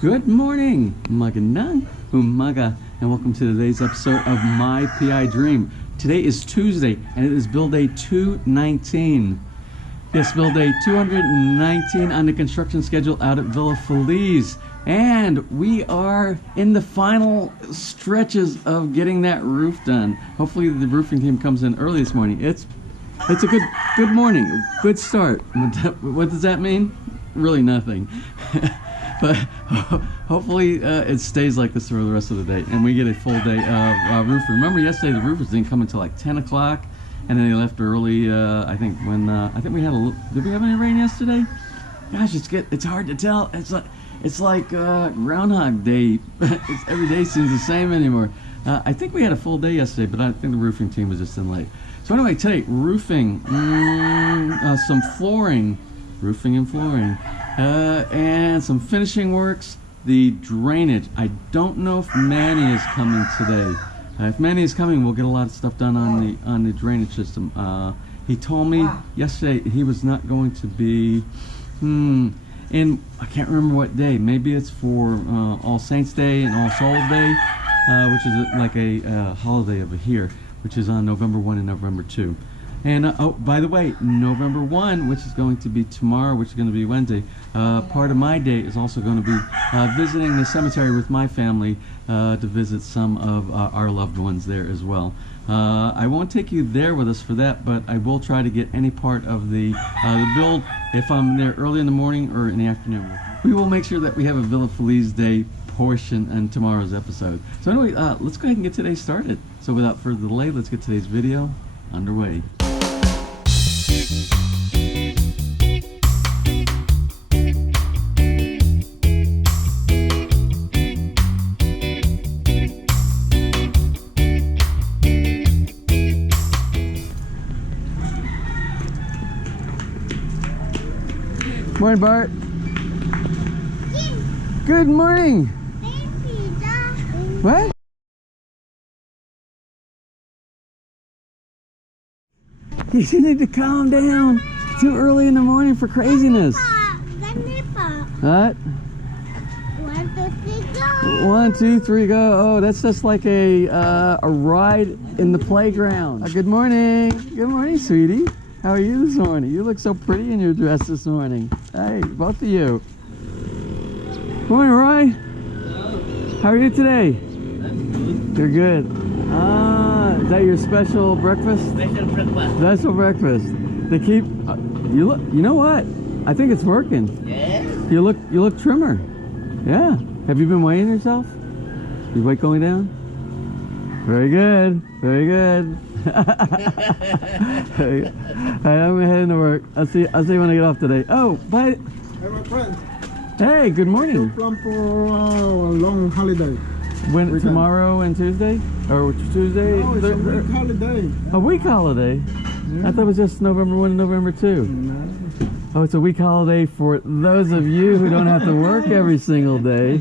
Good morning, magandang umaga, and welcome to today's episode of My PI Dream. Today is Tuesday, and it is build day 219. Yes, build day 219 on the construction schedule out at Villa FELIZ. And we are in the final stretches of getting that roof done. Hopefully the roofing team comes in early this morning. It's a good morning, good start. What does that mean? Really nothing. But hopefully it stays like this for the rest of the day, and we get a full day of roofing. Remember yesterday the roofers didn't come until like 10 o'clock, and then they left early. I think we had did we have any rain yesterday? Gosh, it's hard to tell. It's like Groundhog Day. Every day seems the same anymore. I think we had a full day yesterday, but I think the roofing team was just in late. So anyway, today roofing, some flooring, roofing and flooring. And some finishing works, the drainage. I don't know if Manny is coming today. If Manny is coming, we'll get a lot of stuff done on the drainage system. He told me yesterday he was not going to be in, I can't remember what day. Maybe it's for All Saints Day and All Souls Day, which is like a holiday over here, which is on November 1 and November 2. And oh, by the way, November 1, which is going to be tomorrow, which is going to be Wednesday, part of my day is also going to be visiting the cemetery with my family to visit some of our loved ones there as well. I won't take you there with us for that, but I will try to get any part of the build if I'm there early in the morning or in the afternoon. We will make sure that we have a Villa FELIZ Day portion in tomorrow's episode. So anyway, let's go ahead and get today started. So without further delay, let's get today's video underway. Morning, Bart. Good morning. What? You need to calm down. Too early in the morning for craziness. What? 1, 2, 3, go. 1, 2, 3, go. Oh, that's just like a ride in the playground. Good morning. Good morning, sweetie. How are you this morning? You look so pretty in your dress this morning. Hey, both of you. Good morning, Roy. Hello. How are you today? I'm good. You're good. Is that your special breakfast? Special breakfast. Special breakfast. They keep. You look. You know what? I think it's working. Yeah. You look trimmer. Yeah. Have you been weighing yourself? Your weight going down? Very good. Very good. Alright, I'm heading to work. I'll see you when I get off today. Oh, bye. Hey, my friend. Hey, good morning. You plan for a long holiday? When tomorrow and Tuesday, or Tuesday? No, it's a week holiday. A week holiday? Yeah. I thought it was just November 1 and November 2. No. Oh, it's a week holiday for those of you who don't have to work every single day.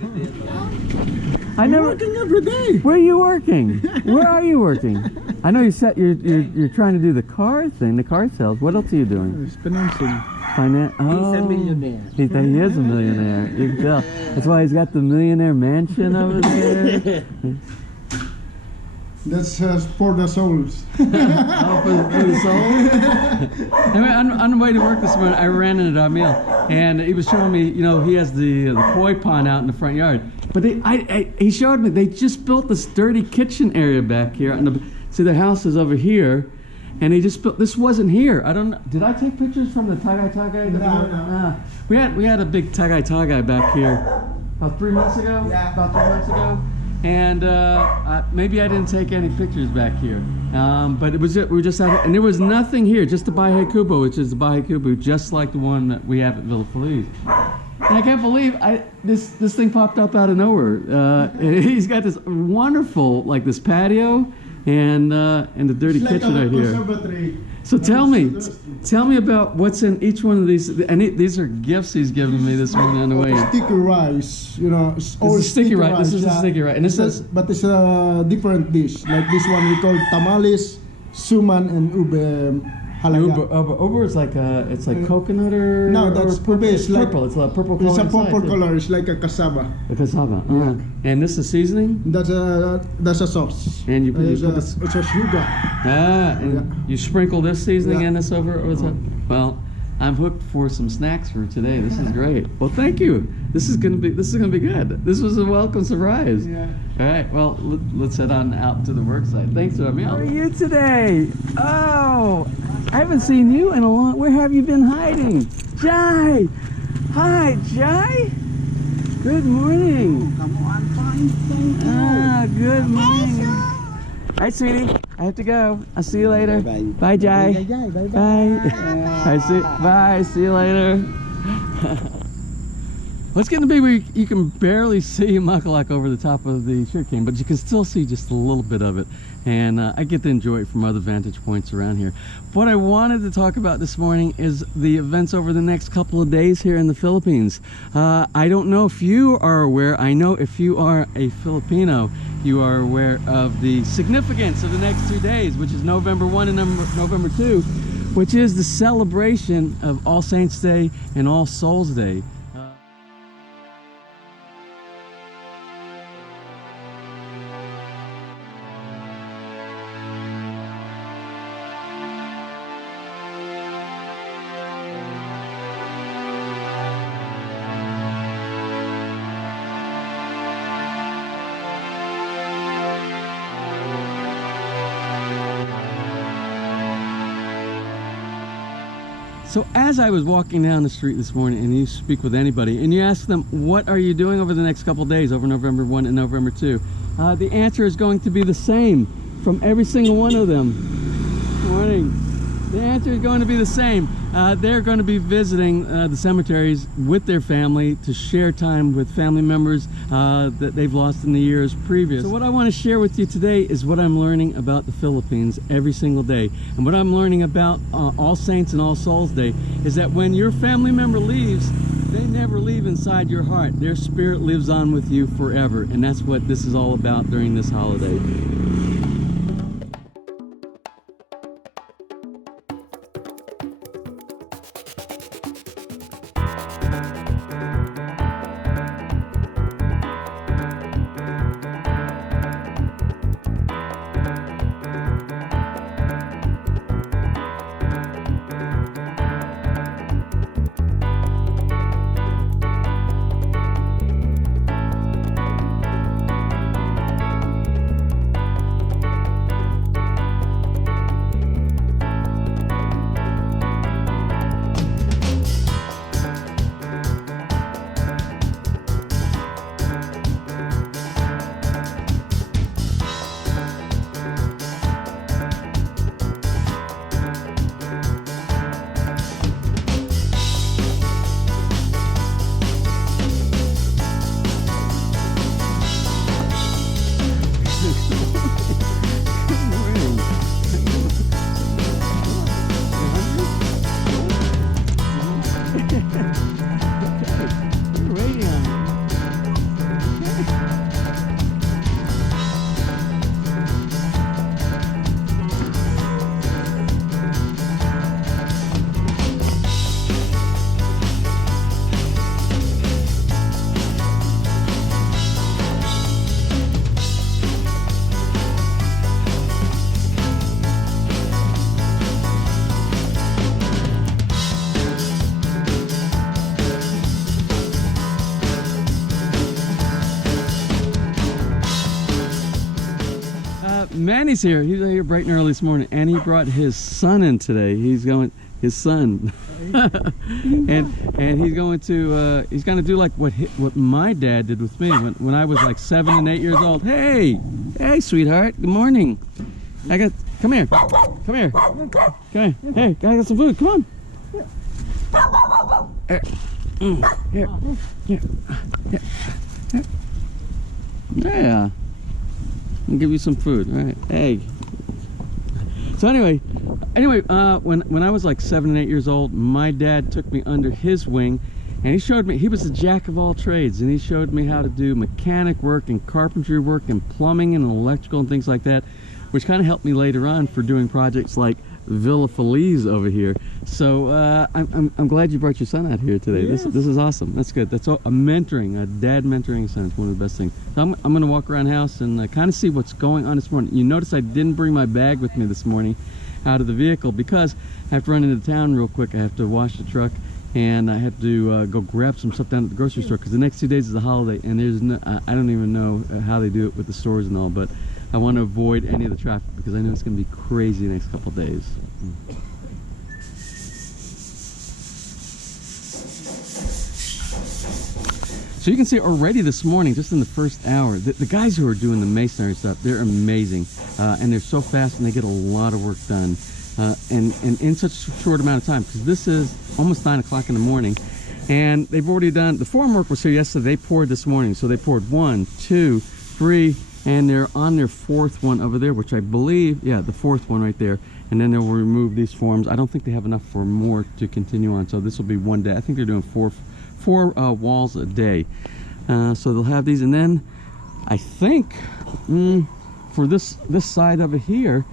I'm working every day. Where are you working? Where are you working? I know you're trying to do the car thing, the car sales. What else are you doing? It's financing. Finance. Oh, he's a millionaire. He is a millionaire. You can tell. That's why he's got the millionaire mansion over there. That's for the souls. Oh, for the souls? Anyway, on the way to work this morning, I ran into Damiel, and he was showing me, you know, he has the koi pond out in the front yard. But he showed me they just built this dirty kitchen area back here. See, the house is over here, and they just built. This wasn't here. I don't know. Did I take pictures from the Tagay? No. We had a big Tagay back here about 3 months ago. Yeah. About 3 months ago. And maybe I didn't take any pictures back here, but we were just out, and there was nothing here, just the Bahay Kubo, which is the Bahay Kubo, just like the one that we have at Villa FELIZ. And I can't believe this thing popped up out of nowhere. He's got this wonderful, like this patio, and the dirty kitchen right here. So tell me about what's in each one of these. And these are gifts he's given me this morning on the way. Sticky rice, you know. It's always sticky rice. This is a sticky rice, and this is. But it's a different dish. Like this one we call tamales, suman, and ube Halaga. Uber is like it's like coconut or No, that's or purple. it's like Purple. It's a purple color. It's a inside, purple too. color. It's like a cassava. The cassava. And this is seasoning. That's a sauce. And you put it's this. a sugar. And you sprinkle this seasoning Yeah. in this over top. Well, I'm hooked for some snacks for today. This is great. Well, thank you. This is gonna be good. This was a welcome surprise. Yeah. All right. Well, let's head on out to the work site. Thanks, Rami. How are you today? Oh, I haven't seen you in a long. Where have you been hiding, Jai? Hi, Jai. Good morning. Come on, fine, thank you. Ah, good morning. Hi, sweetie. I have to go. I'll see you later. Bye-bye. Bye, Jai. Bye-bye. Bye. Bye. See you later. Well, it's going to be where you can barely see Makalak over the top of the sugarcane, but you can still see just a little bit of it. And I get to enjoy it from other vantage points around here. What I wanted to talk about this morning is the events over the next couple of days here in the Philippines. I don't know if you are aware. I know if you are a Filipino, you are aware of the significance of the next 2 days, which is November 1 and November 2, which is the celebration of All Saints Day and All Souls Day. So as I was walking down the street this morning, and you speak with anybody and you ask them, what are you doing over the next couple of days, over November 1 and November 2? The answer is going to be the same from every single one of them. Good morning. The answer is going to be the same. They're going to be visiting the cemeteries with their family to share time with family members that they've lost in the years previous. So what I want to share with you today is what I'm learning about the Philippines every single day. And what I'm learning about All Saints and All Souls Day is that when your family member leaves, they never leave inside your heart. Their spirit lives on with you forever. And that's what this is all about during this holiday. Manny's here. He's here bright and early this morning, and he brought his son in today. He's going, his son, and he's going to do like what my dad did with me when I was like 7 and 8 years old. Hey, sweetheart. Good morning. Come here. Hey, I got some food. Come on. Here. Yeah. I'll give you some food. All right. Hey. So anyway, when I was like 7 and 8 years old, my dad took me under his wing, and he showed me. He was a jack of all trades, and he showed me how to do mechanic work and carpentry work and plumbing and electrical and things like that, which kind of helped me later on for doing projects like Villa FELIZ over here. So I'm glad you brought your son out here today. Yes. This is awesome. That's good. That's a mentoring, a dad mentoring son is one of the best things. So I'm going to walk around the house and kind of see what's going on this morning. You notice I didn't bring my bag with me this morning out of the vehicle because I have to run into town real quick. I have to wash the truck and I have to go grab some stuff down at the grocery store because the next 2 days is a holiday and there's no, I don't even know how they do it with the stores and all, but I want to avoid any of the traffic because I know it's going to be crazy the next couple of days. So you can see already this morning, just in the first hour, the guys who are doing the masonry stuff, they're amazing. And they're so fast and they get a lot of work done. And in such a short amount of time, because this is almost 9 o'clock in the morning. And they've already done, the formwork was here yesterday, they poured this morning. So they poured 1, 2, 3, and they're on their 4th one over there, which I believe, yeah, the 4th one right there. And then they'll remove these forms. I don't think they have enough for more to continue on. So this will be one day. I think they're doing four walls a day. So they'll have these, and then I think for this side of it here,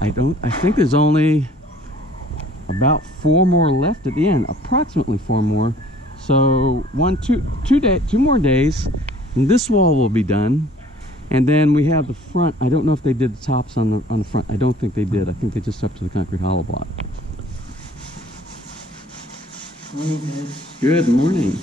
I think there's only about 4 more left at the end, approximately 4 more. So 2 more days, and this wall will be done. And then we have the front. I don't know if they did the tops on the front. I don't think they did. I think they just up to the concrete hollow block. Morning, guys. Good morning.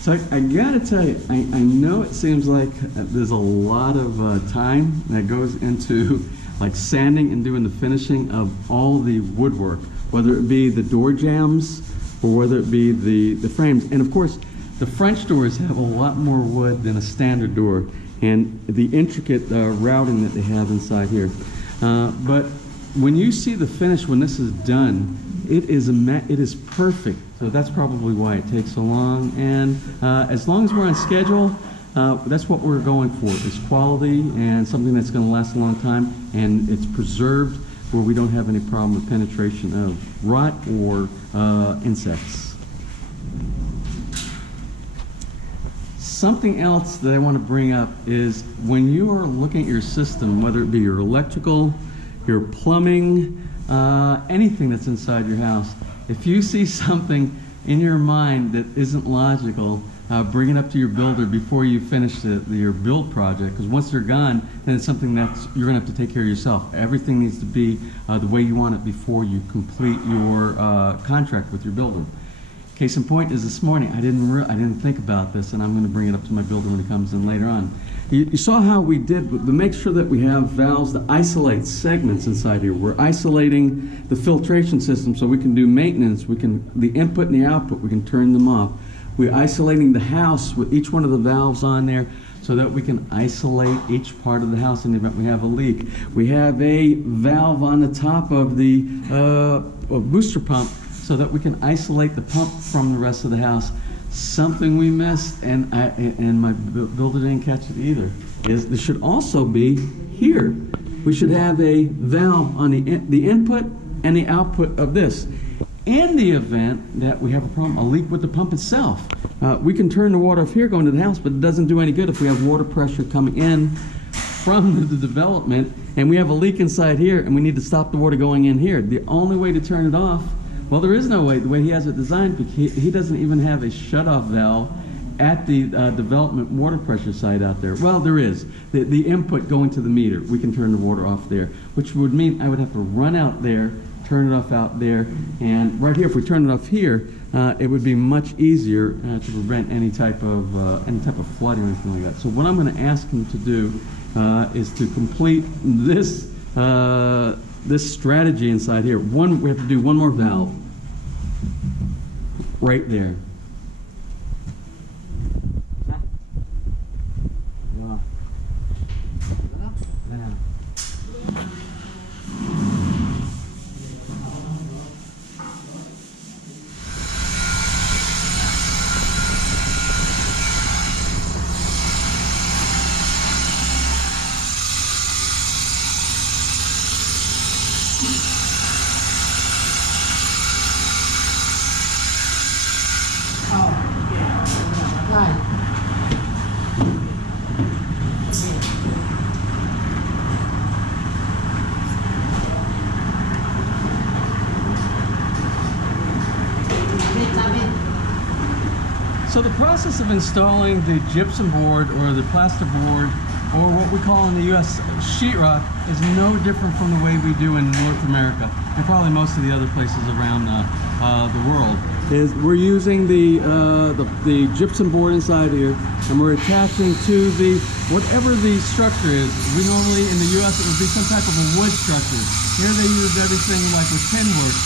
So I gotta tell you, I know it seems like there's a lot of time that goes into like sanding and doing the finishing of all the woodwork, whether it be the door jambs or whether it be the frames. And of course, the French doors have a lot more wood than a standard door, and the intricate routing that they have inside here. But when you see the finish when this is done, it is perfect. So that's probably why it takes so long. And as long as we're on schedule, that's what we're going for, is quality and something that's going to last a long time, and it's preserved where we don't have any problem with penetration of rot or insects. Something else that I want to bring up is when you are looking at your system, whether it be your electrical, your plumbing, anything that's inside your house, if you see something in your mind that isn't logical, bring it up to your builder before you finish your build project, because once they're gone, then it's something that you're going to have to take care of yourself. Everything needs to be the way you want it before you complete your contract with your builder. Case in point is this morning, I didn't think about this, and I'm going to bring it up to my builder when he comes in later on. You saw how we did to make sure that we have valves to isolate segments inside here. We're isolating the filtration system so we can do maintenance. The input and the output, we can turn them off. We're isolating the house with each one of the valves on there so that we can isolate each part of the house in the event we have a leak. We have a valve on the top of the booster pump so that we can isolate the pump from the rest of the house. Something we missed, and my builder didn't catch it either, is there should also be here. We should have a valve on the input and the output of this. In the event that we have a problem, a leak with the pump itself, we can turn the water off here going to the house, but it doesn't do any good if we have water pressure coming in from the development and we have a leak inside here and we need to stop the water going in here. The only way to turn it off, well, there is no way, the way he has it designed, because he doesn't even have a shut-off valve at the development water pressure side out there. Well, there is. The input going to the meter, we can turn the water off there, which would mean I would have to run out there, turn it off out there, and right here, if we turn it off here, it would be much easier to prevent any type of flooding or anything like that. So what I'm going to ask him to do is to complete this this strategy inside here. We have to do one more valve right there. So the process of installing the gypsum board or the plaster board, or what we call in the U.S. sheetrock, is no different from the way we do in North America and probably most of the other places around the world. Is we're using the gypsum board inside here, and we're attaching to the whatever the structure is. We normally in the U.S. it would be some type of a wood structure. Here they use everything like with tin work,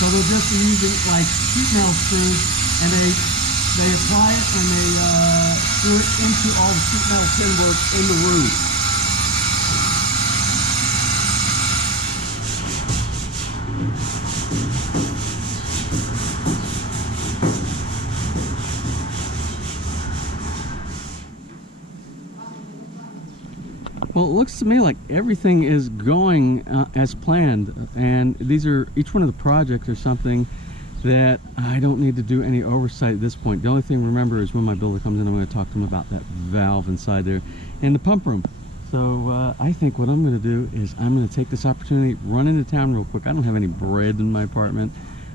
so they'll just be using like sheet metal screws, and they apply it and they screw it into all the sheet metal tin work in the roof. Well, it looks to me like everything is going as planned, and these are each one of the projects are something that I don't need to do any oversight at this point. The only thing, remember, is when my builder comes in, I'm going to talk to him about that valve inside there and the pump room. So I think what I'm going to do is I'm going to take this opportunity, run into town real quick. I don't have any bread in my apartment.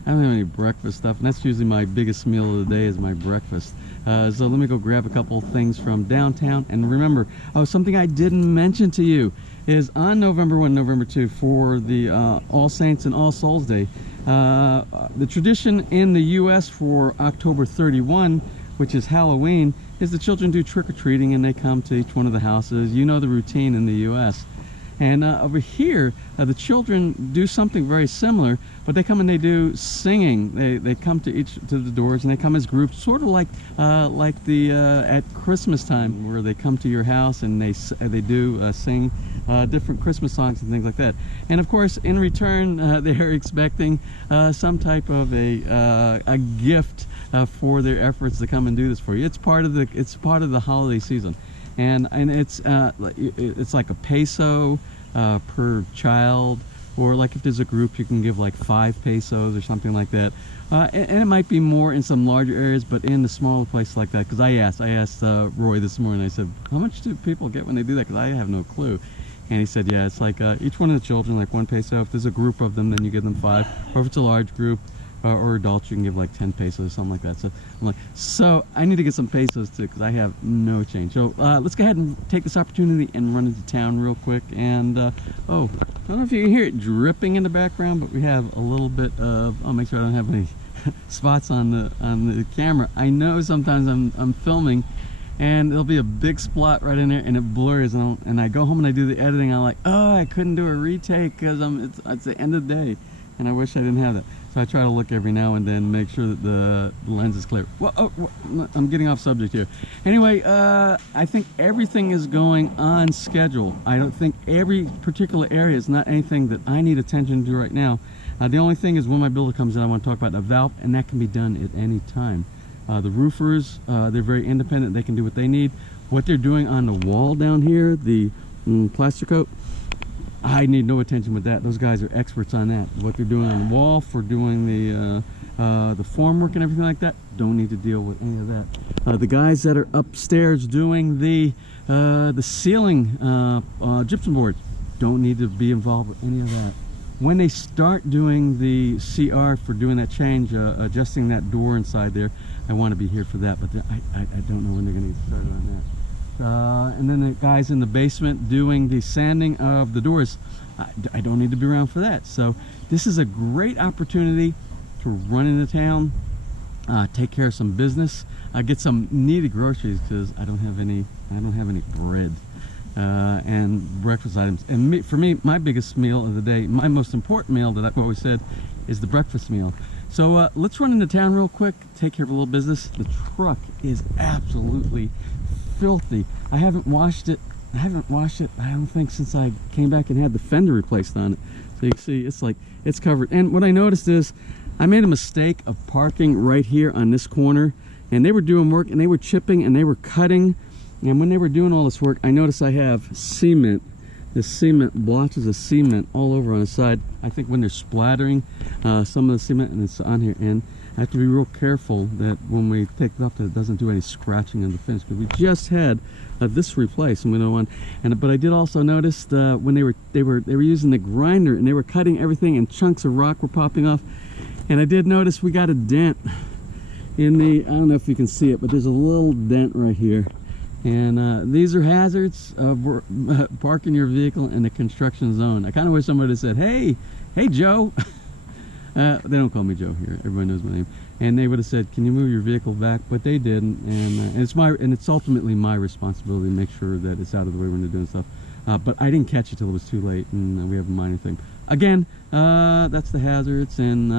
I don't have any breakfast stuff, and that's usually my biggest meal of the day is my breakfast. So let me go grab a couple things from downtown. And remember, something I didn't mention to you is on November 1, November 2, for the All Saints and All Souls Day, the tradition in the U.S. for October 31, which is Halloween, is the children do trick-or-treating and they come to each one of the houses. You know the routine in the U.S. And over here, the children do something very similar, but they come and they do singing. They come to the doors, and they come as groups, sort of like the at Christmas time, where they come to your house and they do sing different Christmas songs and things like that. And of course, in return, they're expecting some type of a gift for their efforts to come and do this for you. It's part of the holiday season. And it's like a peso per child, or like if there's a group, you can give like 5 pesos or something like that. And it might be more in some larger areas, but in the smaller places like that, because I asked Roy this morning, I said, how much do people get when they do that? Because I have no clue. And he said, yeah, it's like each one of the children, like 1 peso. If there's a group of them, then you give them 5. Or if it's a large group, or adults, you can give like 10 pesos or something like that. So I'm like, so I need to get some pesos too, because I have no change. So let's go ahead and take this opportunity and run into town real quick. And oh, I don't know if you can hear it dripping in the background, but we have a little bit of, I'll make sure I don't have any spots on the camera. I know sometimes I'm filming and there'll be a big splot right in there and it blurs, and I go home and I do the editing. I'm like, oh, I couldn't do a retake because it's the end of the day and I wish I didn't have that. So I try to look every now and then, make sure that the lens is clear. Well, I'm getting off subject here. Anyway, I think everything is going on schedule. I don't think every particular area is not anything that I need attention to right now. The only thing is when my builder comes in, I want to talk about the valve, and that can be done at any time. The roofers, they're very independent. They can do what they need. What they're doing on the wall down here, the plaster coat, I need no attention with that. Those guys are experts on that. What they're doing on the wall for doing the formwork and everything like that, don't need to deal with any of that. The guys that are upstairs doing the ceiling gypsum boards don't need to be involved with any of that. When they start doing the CR for doing that change, adjusting that door inside there, I want to be here for that, but I don't know when they're going to get started on that. And then the guys in the basement doing the sanding of the doors, I don't need to be around for that. So this is a great opportunity to run into town, take care of some business, get some needed groceries, because I don't have any bread and breakfast items. And for me, my biggest meal of the day, my most important meal that I've always said, is the breakfast meal. So let's run into town real quick, take care of a little business. The truck is absolutely filthy. I haven't washed it, I don't think, since I came back and had the fender replaced on it. So you can see it's like, it's covered. And what I noticed is I made a mistake of parking right here on this corner, and they were doing work and they were chipping and they were cutting, and when they were doing all this work, I noticed I have cement, this cement, blotches of cement all over on the side. I think when they're splattering some of the cement, and it's on here, and I have to be real careful that when we take it up, that it doesn't do any scratching on the finish, because we just had this replaced, and we don't want. But I did also notice when they were using the grinder and they were cutting everything, and chunks of rock were popping off. And I did notice we got a dent in the, I don't know if you can see it, but there's a little dent right here. And these are hazards of parking your vehicle in the construction zone. I kind of wish somebody said, hey Joe. They don't call me Joe here. Everybody knows my name. And they would have said, can you move your vehicle back? But they didn't. And it's ultimately my responsibility to make sure that it's out of the way when they're doing stuff. But I didn't catch it till it was too late, and we have a minor thing. Again, that's the hazards, and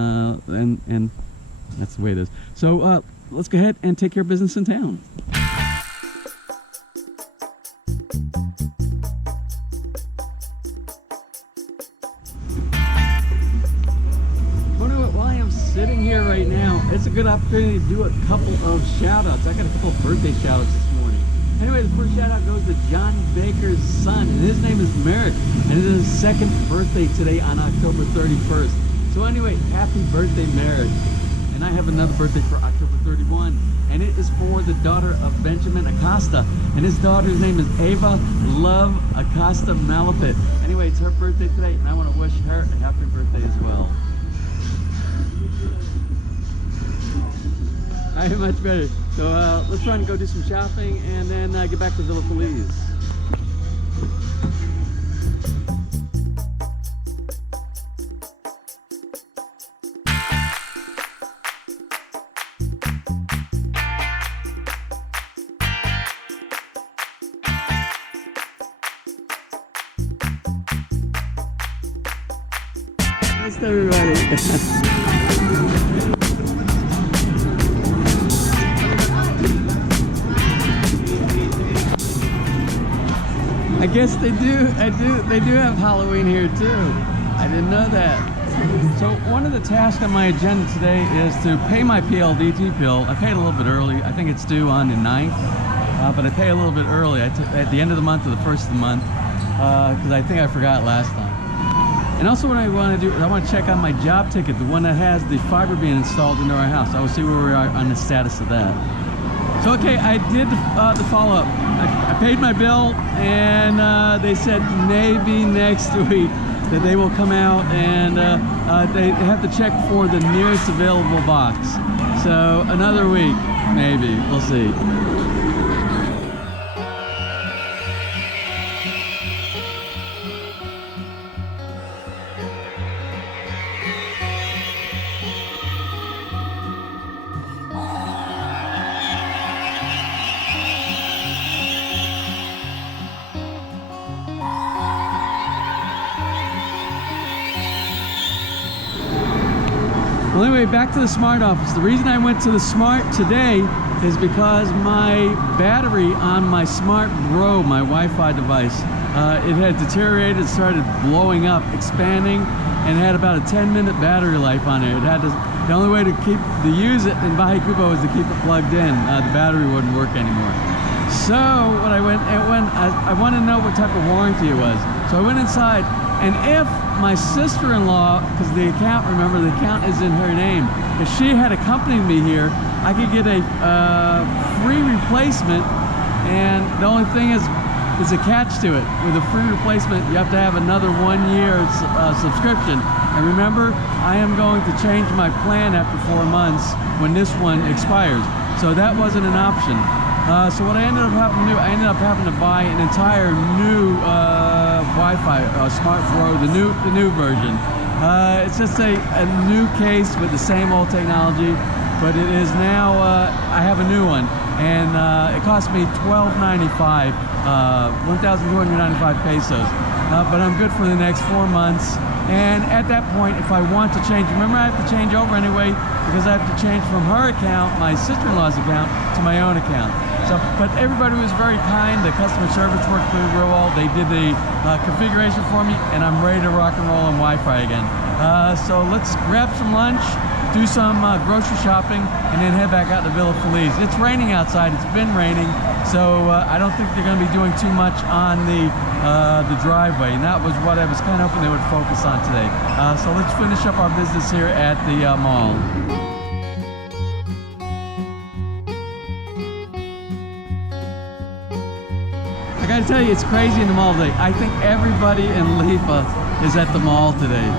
that's the way it is. So let's go ahead and take care of business in town. Sitting here right now, it's a good opportunity to do a couple of shout outs. I got a couple of birthday shout outs this morning. Anyway, the first shout out goes to John Baker's son, and his name is Merrick, and it is his second birthday today on October 31st. So anyway, happy birthday, Merrick. And I have another birthday for October 31, and it is for the daughter of Benjamin Acosta, and his daughter's name is Ava Love Acosta Malapit. Anyway, it's her birthday today, and I want to wish her a happy birthday as well. I am much better. So let's try and go do some shopping and then get back to Villa FELIZ. Thanks everybody. I guess they do have Halloween here too. I didn't know that. So one of the tasks on my agenda today is to pay my PLDT bill. I paid a little bit early. I think it's due on the 9th, but I pay a little bit early. At the end of the month or the first of the month, because I think I forgot last time. And also what I want to do is I want to check on my job ticket, the one that has the fiber being installed into our house. I will see where we are on the status of that. So okay, I did the follow-up. I paid my bill, and they said maybe next week that they will come out and they have to check for the nearest available box. So another week, maybe. We'll see. Well, anyway, back to the Smart office. The reason I went to the Smart today is because my battery on my Smart Bro, my Wi-Fi device, it had deteriorated, started blowing up, expanding, and had about a 10-minute battery life on it. The only way to use it in Bahay Kubo was to keep it plugged in. The battery wouldn't work anymore. So what I wanted to know what type of warranty it was. So I went inside, and if my sister-in-law, because the account, remember, the account is in her name, if she had accompanied me here, I could get a free replacement. And the only thing is a catch to it. With a free replacement, you have to have another 1 year subscription. And remember, I am going to change my plan after 4 months when this one expires. So that wasn't an option. So what I ended up having to do, I ended up having to buy an entire new Wi-Fi Smart Bro, the new version. It's just a new case with the same old technology, but it is now, I have a new one, and it cost me $1,295, 1,295 pesos. But I'm good for the next 4 months. And at that point, if I want to change, remember I have to change over anyway, because I have to change from her account, my sister-in-law's account, to my own account. So, but everybody was very kind. The customer service worked really real well. They did the configuration for me, and I'm ready to rock and roll on Wi-Fi again. So let's grab some lunch, do some grocery shopping, and then head back out to Villa FELIZ. It's raining outside. It's been raining, so I don't think they're going to be doing too much on the driveway, and that was what I was kind of hoping they would focus on today. So let's finish up our business here at the mall. I gotta tell you, it's crazy in the mall today. I think everybody in Lipa is at the mall today.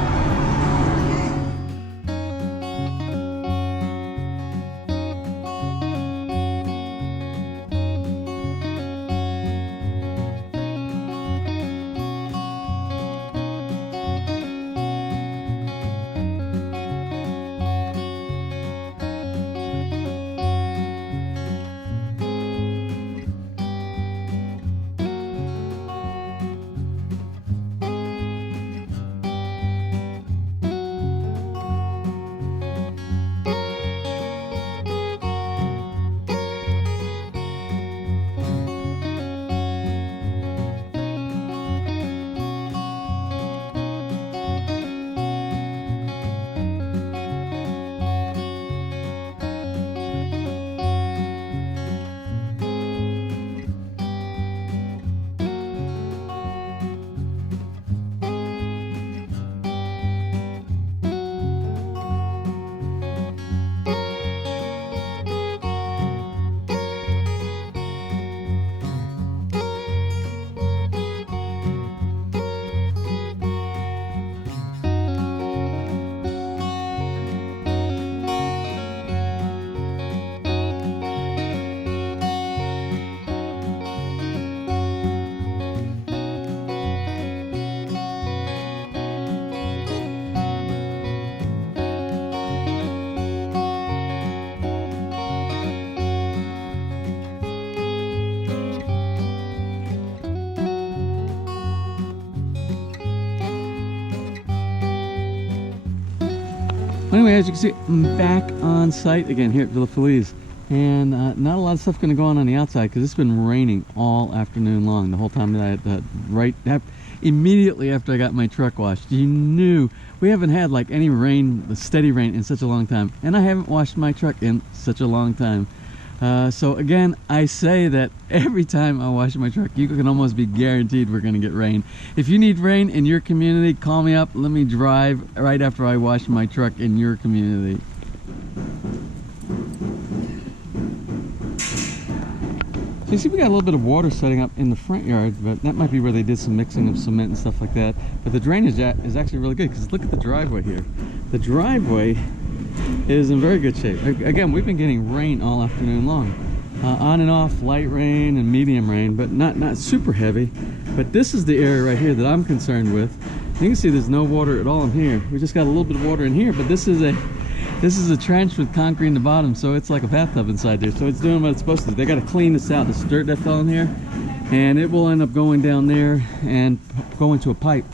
Anyway, as you can see, I'm back on site again here at Villa FELIZ, and not a lot of stuff going to go on the outside because it's been raining all afternoon long. The whole time that immediately after I got my truck washed, you knew we haven't had like any rain, the steady rain, in such a long time, and I haven't washed my truck in such a long time. So again, I say that every time I wash my truck, you can almost be guaranteed we're going to get rain. If you need rain in your community, call me up. Let me drive right after I wash my truck in your community. So you see we got a little bit of water setting up in the front yard, but that might be where they did some mixing of cement and stuff like that. But the drainage is actually really good because look at the driveway here. The driveway is in very good shape. Again, we've been getting rain all afternoon long, on and off, light rain and medium rain, but not super heavy. But this is the area right here that I'm concerned with. You can see there's no water at all in here. We just got a little bit of water in here, but this is a trench with concrete in the bottom, so it's like a bathtub inside there. So it's doing what it's supposed to do. They got to clean this out, this dirt that fell in here, and it will end up going down there and going to a pipe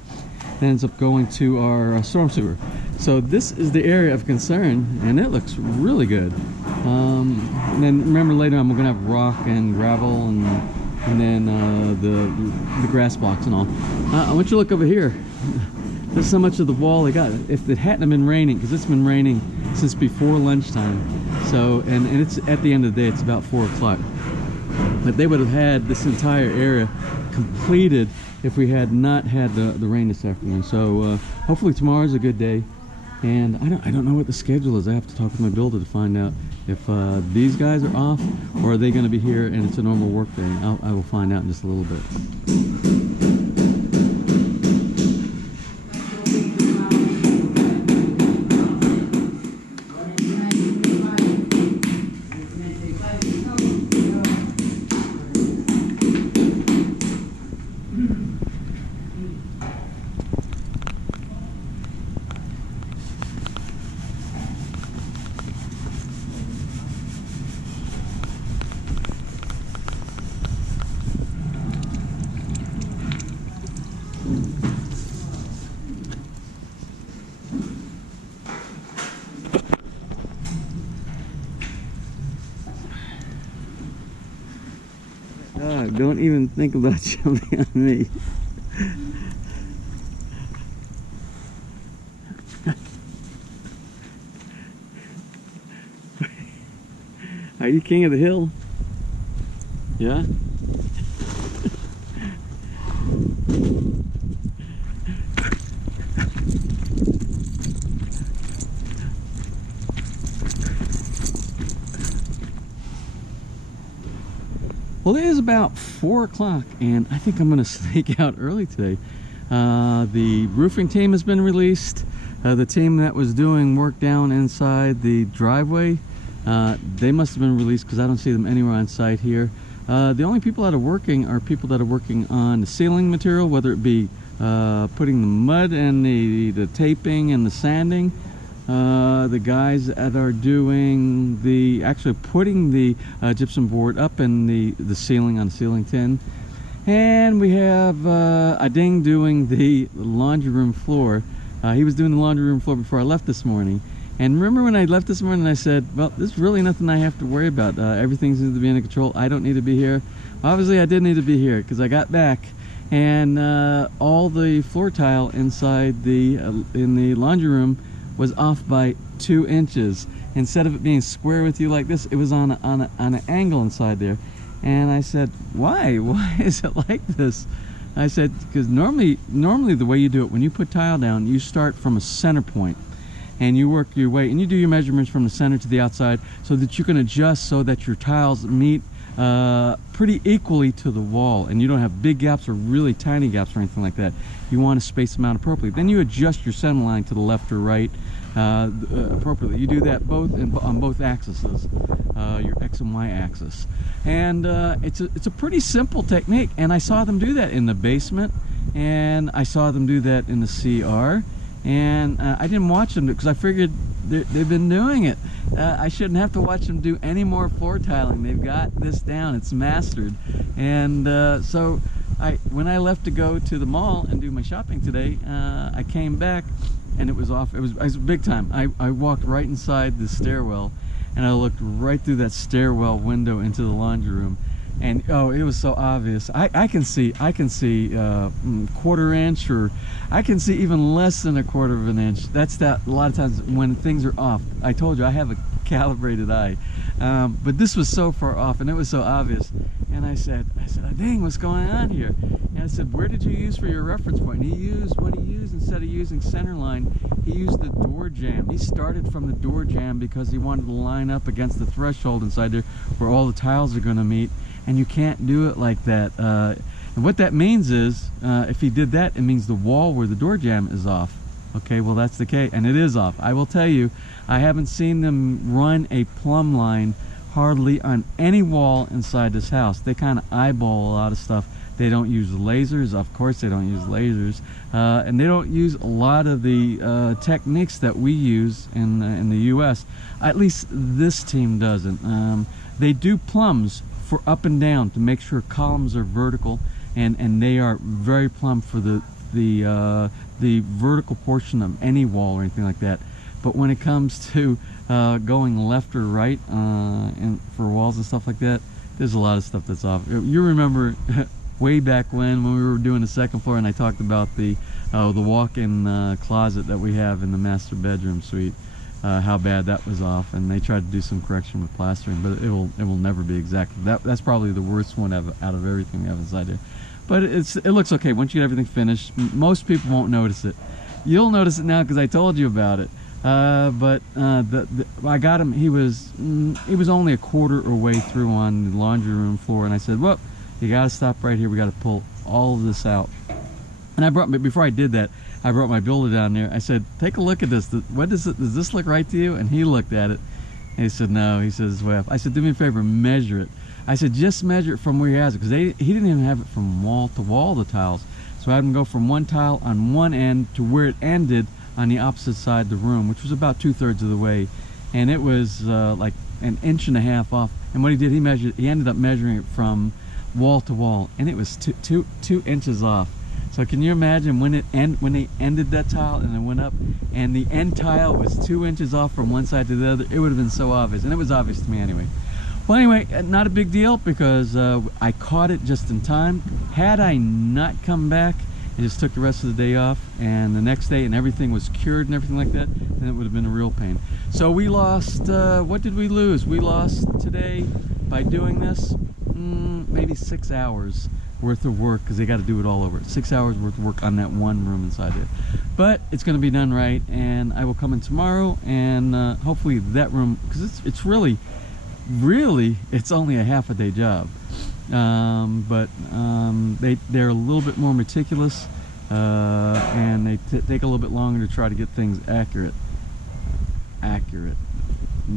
that ends up going to our storm sewer. So this is the area of concern, and it looks really good. And then remember later on we're gonna have rock and gravel and then the grass blocks and all. I want you to look over here. This is how much of the wall they got. If it hadn't been raining, because it's been raining since before lunchtime, so and it's at the end of the day, it's about 4 o'clock. But they would have had this entire area completed if we had not had the rain this afternoon. So hopefully tomorrow's a good day. And I don't know what the schedule is. I have to talk to my builder to find out if these guys are off or are they going to be here and it's a normal work day. I will find out in just a little bit. Don't even think about jumping on me. Are you king of the hill? Yeah? Well, it is about 4 o'clock, and I think I'm going to sneak out early today. The roofing team has been released. The team that was doing work down inside the driveway, they must have been released because I don't see them anywhere on site here. The only people that are working are people that are working on the ceiling material, whether it be putting the mud and the taping and the sanding. The guys that are doing actually putting the gypsum board up in the ceiling on the ceiling tin. And we have Ading doing the laundry room floor. He was doing the laundry room floor before I left this morning. And remember when I left this morning I said, well, there's really nothing I have to worry about. Everything seems to be under control. I don't need to be here. Obviously I did need to be here because I got back and all the floor tile inside in the laundry room was off by 2 inches. Instead of it being square with you like this, it was on an angle inside there. And I said, why is it like this? I said, because normally the way you do it, when you put tile down, you start from a center point and you work your way and you do your measurements from the center to the outside so that you can adjust so that your tiles meet pretty equally to the wall and you don't have big gaps or really tiny gaps or anything like that. You want to space them out appropriately. Then you adjust your center line to the left or right appropriately. You do that on both axes, your X and Y axis. And it's a pretty simple technique, and I saw them do that in the basement and I saw them do that in the CR. And I didn't watch them because I figured they've been doing it. I shouldn't have to watch them do any more floor tiling. They've got this down. It's mastered. And so when I left to go to the mall and do my shopping today, I came back and it was off. It was big time. I walked right inside the stairwell, and I looked right through that stairwell window into the laundry room, and oh, it was so obvious. I can see quarter inch, or I can see even less than a quarter of an inch. That's that. A lot of times when things are off, I told you I have a calibrated eye, but this was so far off, and it was so obvious. And I said, oh, dang, what's going on here? And I said, where did you use for your reference point? And he used instead of using center line, he used the door jamb. He started from the door jamb because he wanted to line up against the threshold inside there where all the tiles are going to meet. And you can't do it like that. And what that means is, if he did that, it means the wall where the door jamb is off. Okay, well, that's the case, and it is off. I will tell you, I haven't seen them run a plumb line hardly on any wall inside this house. They kind of eyeball a lot of stuff. They don't use lasers. Of course they don't use lasers, and they don't use a lot of the techniques that we use in the US. At least this team doesn't. They do plumbs for up and down to make sure columns are vertical, and they are very plumb for the vertical portion of any wall or anything like that. But when it comes to going left or right and for walls and stuff like that, there's a lot of stuff that's off. You remember way back when we were doing the second floor, and I talked about the walk-in closet that we have in the master bedroom suite, how bad that was off, and they tried to do some correction with plastering, but it will never be exactly that's probably the worst one out of everything we have inside there. But it looks okay once you get everything finished. Most people won't notice it. You'll notice it now because I told you about it. But I got him. He was only a quarter of way through on the laundry room floor, and I said, "Well, you got to stop right here. We got to pull all of this out." And before I did that, I brought my builder down there. I said, "Take a look at this. Does this look right to you?" And he looked at it, and he said, "No." He says, "Well," I said, "Do me a favor, measure it." I said, "Just measure it from where he has it," because he didn't even have it from wall to wall, the tiles. So I had him go from one tile on one end to where it ended on the opposite side of the room, which was about 2/3 of the way, and it was like an inch and a half off. And what he did, he ended up measuring it from wall to wall, and it was two inches off. So can you imagine when they ended that tile and it went up, and the end tile was 2 inches off from one side to the other? It would have been so obvious, and it was obvious to me anyway. Well, anyway, not a big deal because I caught it just in time. Had I not come back, I just took the rest of the day off, and the next day, and everything was cured and everything like that, then it would have been a real pain. So we lost, what did we lose? We lost today, by doing this, maybe 6 hours worth of work, because they got to do it all over. 6 hours worth of work on that one room inside there. But it's going to be done right, and I will come in tomorrow, and hopefully that room, because it's really, it's only a half a day job. But they're a little bit more meticulous, and they take a little bit longer to try to get things accurate. Isn't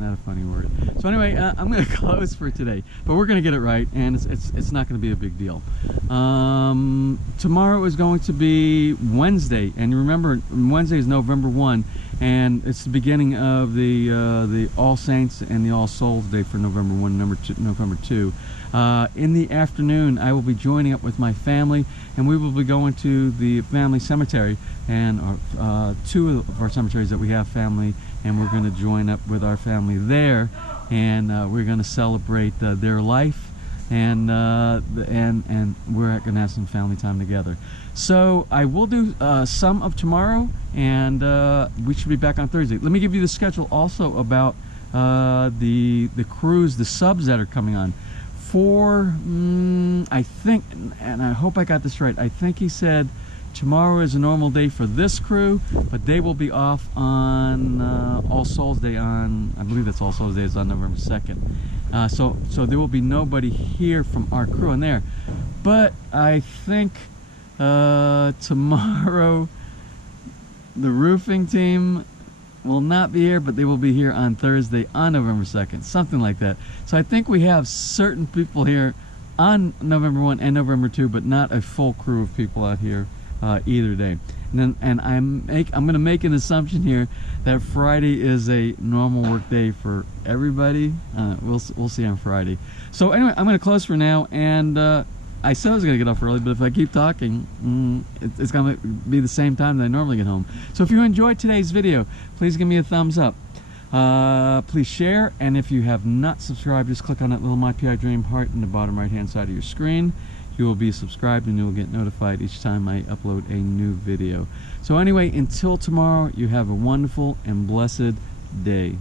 that a funny word? So anyway, I'm going to close for today, but we're going to get it right, and it's not going to be a big deal. Tomorrow is going to be Wednesday, and remember, Wednesday is November 1, and it's the beginning of the All Saints and the All Souls Day for November 1, November 2. In the afternoon, I will be joining up with my family, and we will be going to the family cemetery, and two of our cemeteries that we have family, and we're going to join up with our family there, and we're going to celebrate their life, and we're going to have some family time together. So I will do some of tomorrow, and we should be back on Thursday. Let me give you the schedule also about the crews, the subs that are coming on. I think, and I hope I got this right, I think he said tomorrow is a normal day for this crew, but they will be off on All Souls Day on, I believe that's All Souls Day, is on November 2nd. So there will be nobody here from our crew in there. But I think tomorrow the roofing team will not be here, but they will be here on Thursday on November 2nd, something like that. So I think we have certain people here on November 1 and November 2, but not a full crew of people out here either day. And I'm going to make an assumption here that Friday is a normal work day for everybody. We'll see on Friday. So anyway, I'm going to close for now, and I said I was going to get off early, but if I keep talking, it's going to be the same time that I normally get home. So if you enjoyed today's video, please give me a thumbs up. Please share, and if you have not subscribed, just click on that little My PI Dream heart in the bottom right hand side of your screen. You will be subscribed and you will get notified each time I upload a new video. So anyway, until tomorrow, you have a wonderful and blessed day.